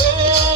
Yes.